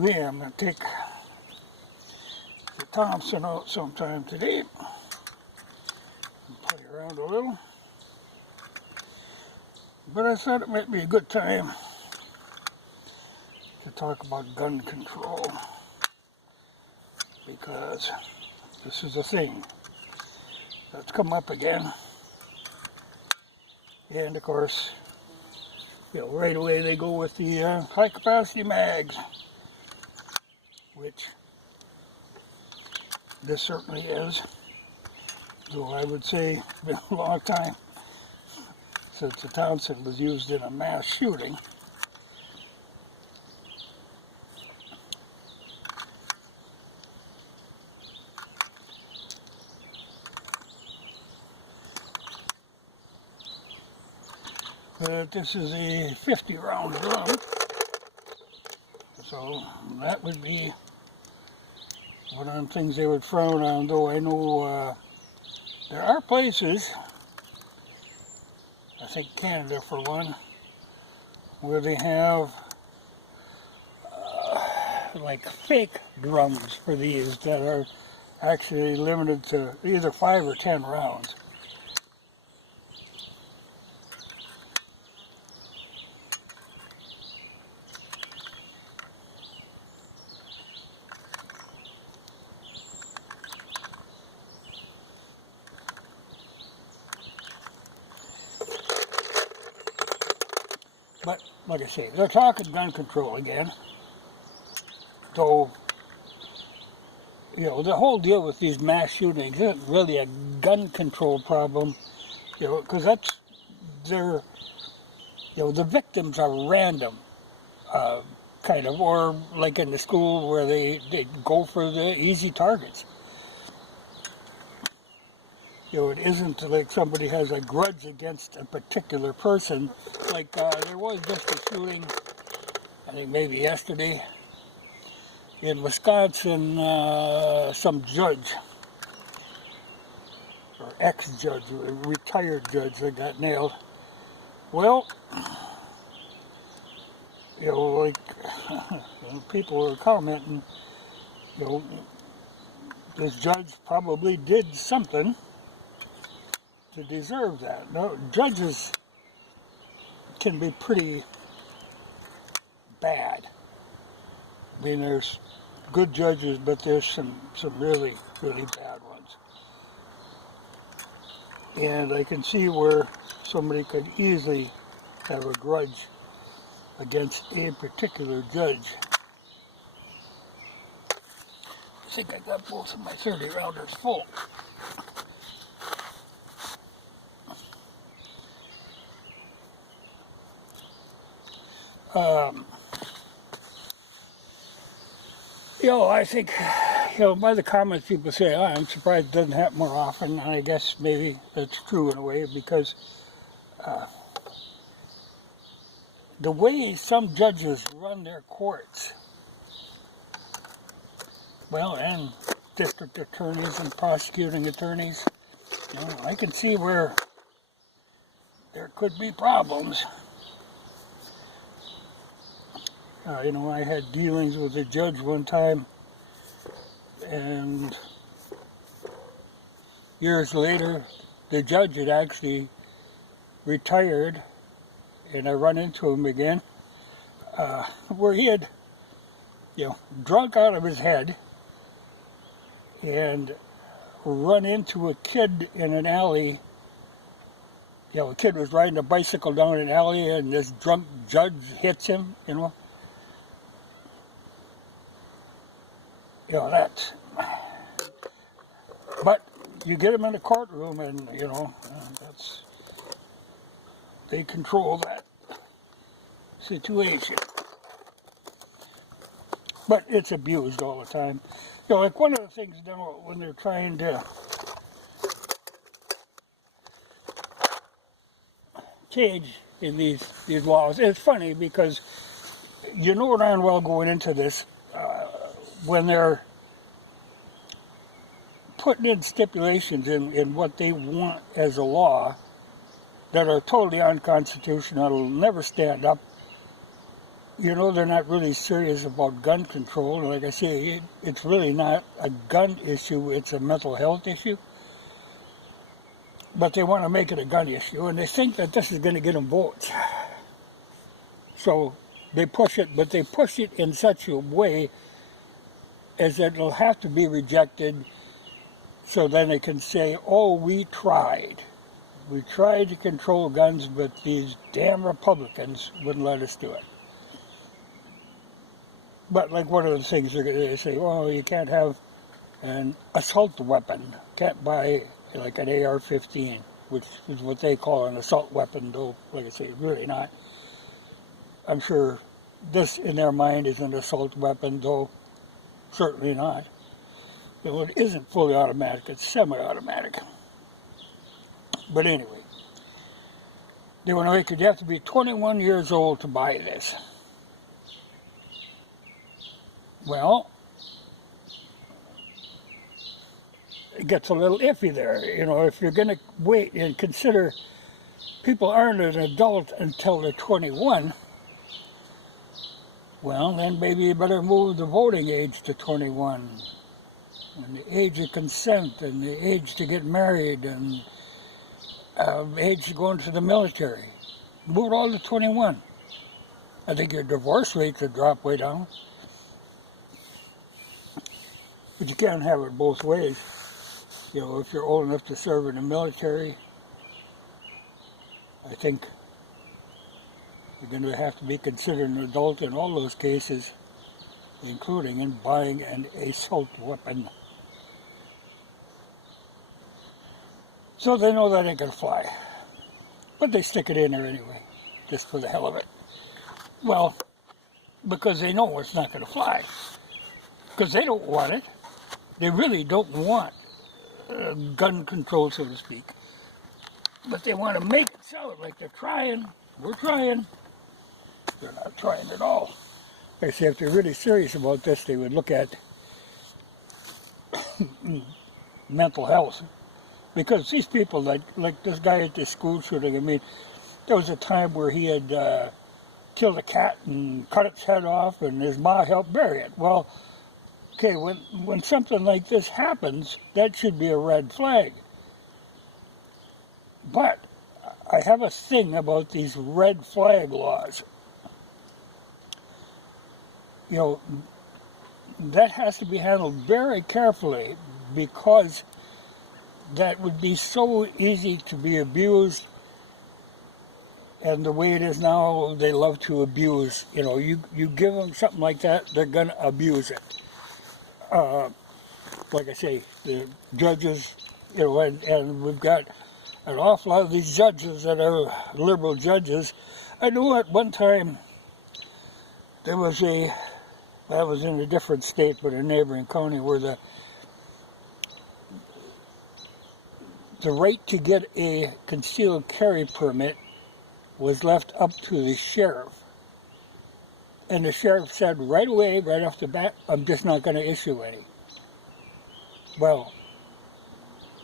Yeah, I'm going to take the Thompson out sometime today and play around a little. But I thought it might be a good time to talk about gun control, because this is a thing that's come up again. And of course, right away they go with the high capacity mags, which this certainly is. Though I would say it's been a long time since the Thompson was used in a mass shooting. But this is a 50 round drum, so that would be one of the things they would frown on, though I know there are places, I think Canada for one, where they have like fake drums for these that are actually limited to either 5 or 10 rounds. But, like I say, they're talking gun control again. So, the whole deal with these mass shootings isn't really a gun control problem, because the victims are random, kind of, or like in the school where they go for the easy targets. It isn't like somebody has a grudge against a particular person. Like there was just a shooting, I think maybe yesterday, in Wisconsin. Some judge, or ex-judge, a retired judge that got nailed. Well, like people were commenting, this judge probably did something to deserve that. Now, judges can be pretty bad. I mean, there's good judges, but there's some really, really bad ones. And I can see where somebody could easily have a grudge against a particular judge. I think I got both of my 30 rounders full. I think, by the comments people say, I'm surprised it doesn't happen more often, and I guess maybe that's true in a way, because the way some judges run their courts, and district attorneys and prosecuting attorneys, I can see where there could be problems. I had dealings with a judge one time, and years later, the judge had actually retired, and I run into him again, where he had, drunk out of his head and run into a kid in an alley. A kid was riding a bicycle down an alley, and this drunk judge hits him, that's, but you get them in the courtroom, and they control that situation. But it's abused all the time. Like one of the things now when they're trying to change in these laws, it's funny because darn well going into this, when they're putting in stipulations in what they want as a law that are totally unconstitutional, that'll never stand up, you know, they're not really serious about gun control. Like I say, it's really not a gun issue, it's a mental health issue. But they want to make it a gun issue, and they think that this is going to get them votes. So they push it, but they push it in such a way as that it'll have to be rejected, so then they can say, oh, we tried. We tried to control guns, but these damn Republicans wouldn't let us do it. But like one of the things they say, well, you can't have an assault weapon. Can't buy like an AR-15, which is what they call an assault weapon, though, like I say, really not. I'm sure this, in their mind, is an assault weapon, though certainly not. Well, it isn't fully automatic, it's semi-automatic. But anyway, they want to make it, you have to be 21 years old to buy this. Well, it gets a little iffy there. You know, if you're going to wait and consider people aren't an adult until they're 21, well, then maybe you better move the voting age to 21, and the age of consent, and the age to get married, and age to go into the military. Move it all to 21. I think your divorce rates would drop way down. But you can't have it both ways. You know, if you're old enough to serve in the military, I think you're going to have to be considered an adult in all those cases, including in buying an assault weapon. So they know that ain't going to fly. But they stick it in there anyway, just for the hell of it. Well, because they know it's not going to fly. Because they don't want it. They really don't want gun control, so to speak. But they want to make it sound like they're trying. We're trying. They're not trying at all. I say if they're really serious about this, they would look at mental health. Because these people, like this guy at the school shooting, I mean, there was a time where he had killed a cat and cut its head off, and his ma helped bury it. Well, okay, when something like this happens, that should be a red flag. But I have a thing about these red flag laws. You know, that has to be handled very carefully, because that would be so easy to be abused. And the way it is now, they love to abuse. You know, you give them something like that, they're going to abuse it. Like I say, the judges, you know, and we've got an awful lot of these judges that are liberal judges. I knew at one time there was that was in a different state, but a neighboring county, where the right to get a concealed carry permit was left up to the sheriff. And the sheriff said right away, right off the bat, I'm just not going to issue any. Well,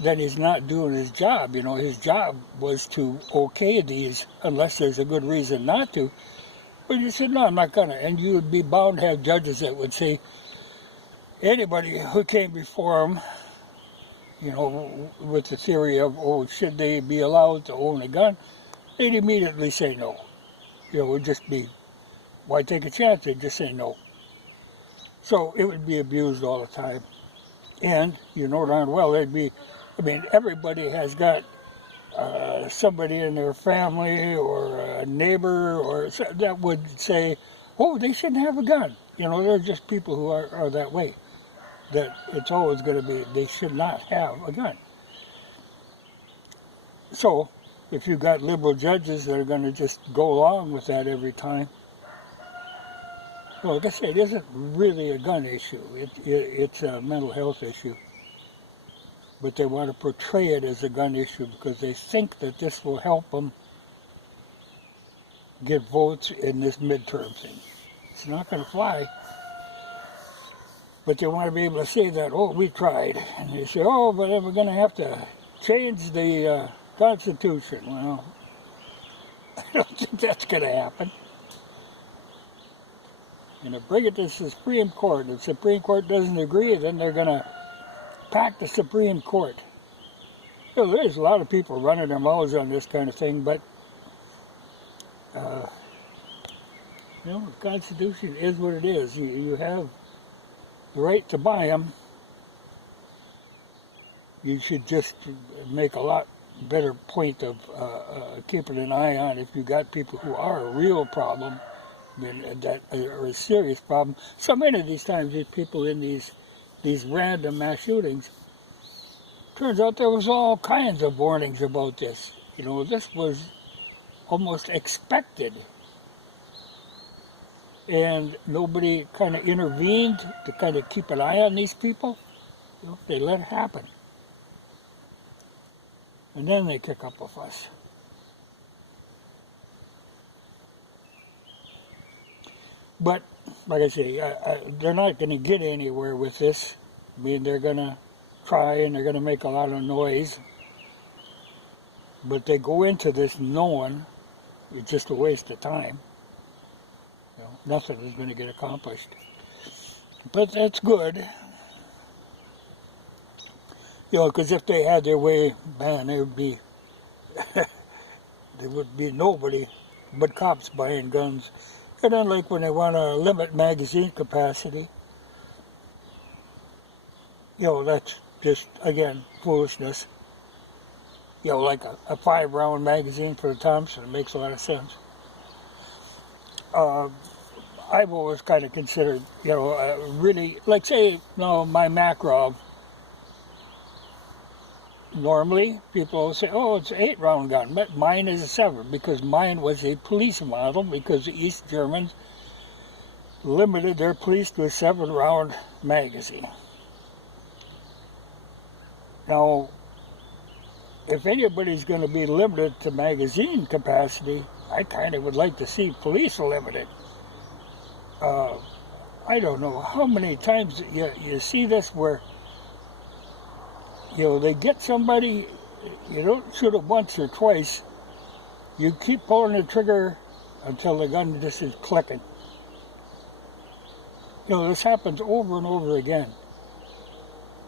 then he's not doing his job. You know, his job was to okay these unless there's a good reason not to. But he said, no, I'm not going to. And you would be bound to have judges that would say, anybody who came before him, you know, with the theory of, oh, should they be allowed to own a gun, they'd immediately say no. You know, it would just be, why take a chance? They'd just say no. So it would be abused all the time. And, you know darn well, they'd be, I mean, everybody has got somebody in their family or a neighbor or that would say, oh, they shouldn't have a gun. You know, they're just people who are that way. That it's always going to be, they should not have a gun. So, if you've got liberal judges that are going to just go along with that every time, well, like I say, it isn't really a gun issue. It's a mental health issue. But they want to portray it as a gun issue because they think that this will help them get votes in this midterm thing. It's not going to fly. But they want to be able to say that, oh, we tried. And they say, oh, but then we're going to have to change the Constitution. Well, I don't think that's going to happen. and bring it to the Supreme Court. If the Supreme Court doesn't agree, then they're going to pack the Supreme Court. You know, there's a lot of people running their mouths on this kind of thing, but you know, the Constitution is what it is. You have the right to buy them. You should just make a lot better point of keeping an eye on if you got people who are a real problem, that are a serious problem. So many of these times, these people in these random mass shootings, turns out there was all kinds of warnings about this. You know, this was almost expected. And nobody kind of intervened to kind of keep an eye on these people. You know, they let it happen. And then they kick up a fuss. But, like I say, they're not going to get anywhere with this. I mean, they're going to try and they're going to make a lot of noise. But they go into this knowing it's just a waste of time. You know, nothing is going to get accomplished. But that's good. You know, because if they had their way, man, there would be nobody but cops buying guns. And then, like when they want to limit magazine capacity, you know, that's just, again, foolishness. You know, like a 5-round magazine for a Thompson, it makes a lot of sense. I've always kind of considered, you know, really, like say, no, my Makarov. Normally, people will say, oh, it's an 8-round gun, but mine is a 7, because mine was a police model, because the East Germans limited their police to a 7-round magazine. Now, if anybody's going to be limited to magazine capacity, I kind of would like to see police limited. I don't know how many times you see this where, you know, they get somebody, you don't shoot them once or twice, you keep pulling the trigger until the gun just is clicking. You know, this happens over and over again.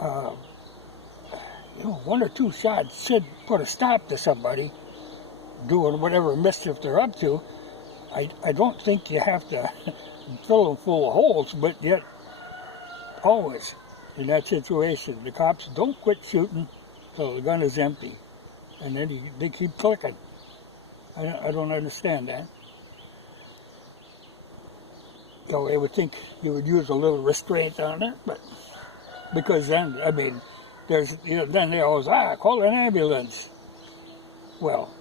You know, 1 or 2 shots should put a stop to somebody doing whatever mischief they're up to. I don't think you have to fill them full of holes, but yet, always, in that situation, the cops don't quit shooting till the gun is empty. And then they keep clicking. I don't understand that. You know, I would think you would use a little restraint on it, but because then, I mean, there's, you know, then they always, call an ambulance. Well,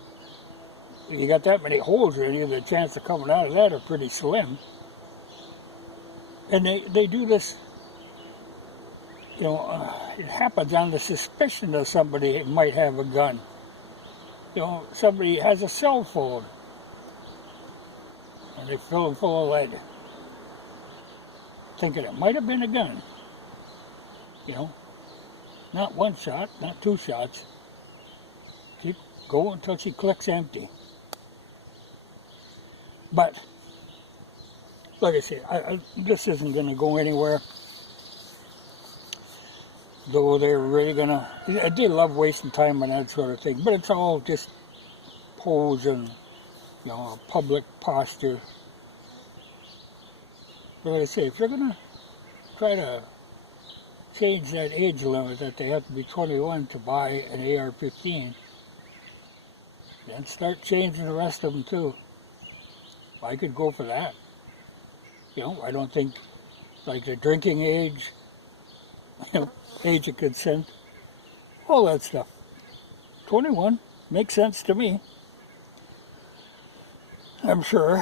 you got that many holes in you, the chance of coming out of that are pretty slim. And they do this, you know, it happens on the suspicion that somebody might have a gun. You know, somebody has a cell phone, and they fill them full of lead, thinking it might have been a gun. You know, not 1 shot, not 2 shots. Keep going until she clicks empty. But, like I say, this isn't going to go anywhere. Though they're really going to, they love wasting time on that sort of thing. But it's all just pose and, you know, public posture. But like I say, if you're going to try to change that age limit that they have to be 21 to buy an AR-15, then start changing the rest of them too. I could go for that. You know, I don't think, like the drinking age, you know, age of consent, all that stuff. 21 makes sense to me. I'm sure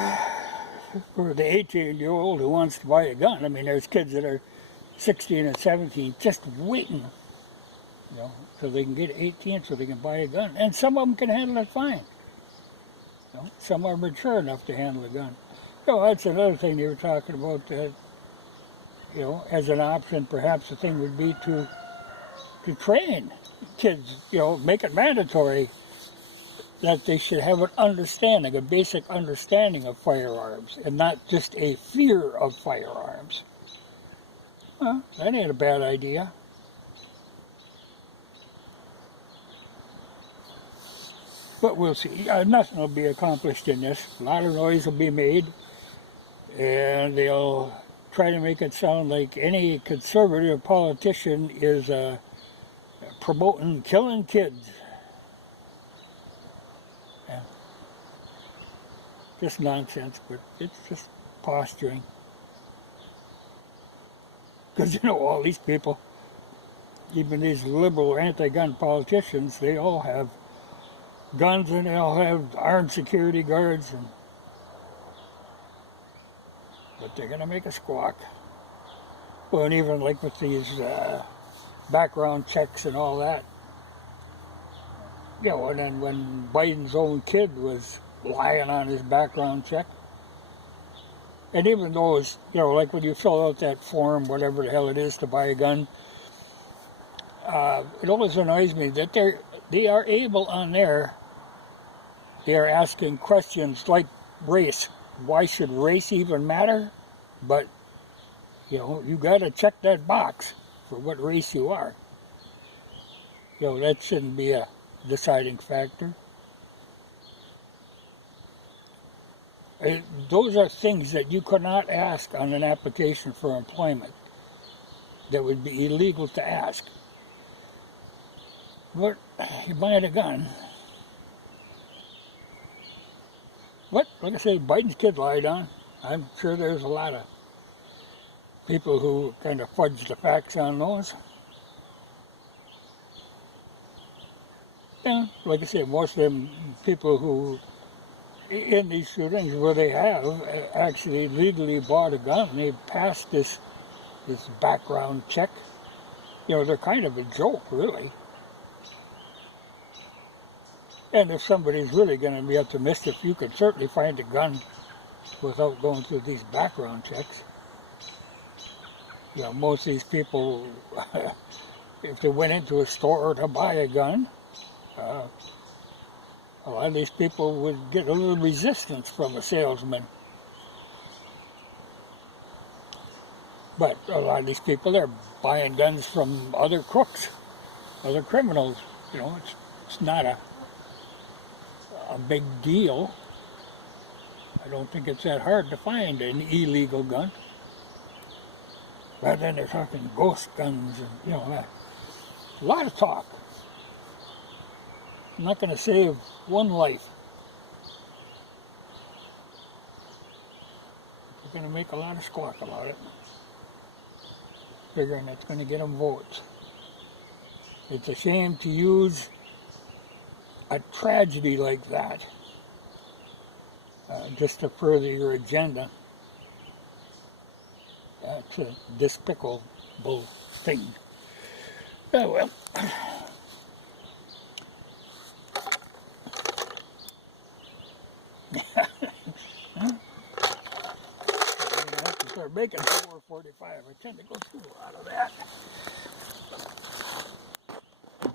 for the 18-year-old who wants to buy a gun. I mean, there's kids that are 16 and 17 just waiting, you know, so they can get 18 so they can buy a gun. And some of them can handle it fine. You know, some are mature enough to handle a gun. You know, that's another thing they were talking about, that, you know, as an option, perhaps the thing would be to train kids, you know, make it mandatory that they should have an understanding, a basic understanding of firearms, and not just a fear of firearms. Well, that ain't a bad idea. But we'll see. Nothing will be accomplished in this. A lot of noise will be made, and they'll try to make it sound like any conservative politician is promoting killing kids. Yeah. Just nonsense, but it's just posturing. Because, you know, all these people, even these liberal anti-gun politicians, they all have guns and they all have armed security guards, but they're going to make a squawk. Well, and even like with these background checks and all that, you know, and then when Biden's own kid was lying on his background check, and even those, you know, like when you fill out that form, whatever the hell it is, to buy a gun, it always annoys me that they are able on there, they are asking questions like race. Why should race even matter? But, you know, you got to check that box for what race you are. You know, that shouldn't be a deciding factor. Those are things that you could not ask on an application for employment. That would be illegal to ask. But you're buying a gun. But, like I say, Biden's kid lied on. I'm sure there's a lot of people who kind of fudge the facts on those. And, like I say, most of them people who, in these shootings where they have actually legally bought a gun, they've passed this background check. You know, they're kind of a joke, really. And if somebody's really going to be up to mischief, you could certainly find a gun without going through these background checks. You know, most of these people, if they went into a store to buy a gun, a lot of these people would get a little resistance from a salesman. But a lot of these people, they're buying guns from other crooks, other criminals. You know, it's not a big deal. I don't think it's that hard to find an illegal gun. Rather than they're talking ghost guns and, you know, a lot of talk. I'm not going to save one life. We're going to make a lot of squawk about it. Figuring it's going to get them votes. It's a shame to use a tragedy like that just to further your agenda. It's a despicable thing. Oh well. I have to start making 4:45. I tend to go through a lot of that.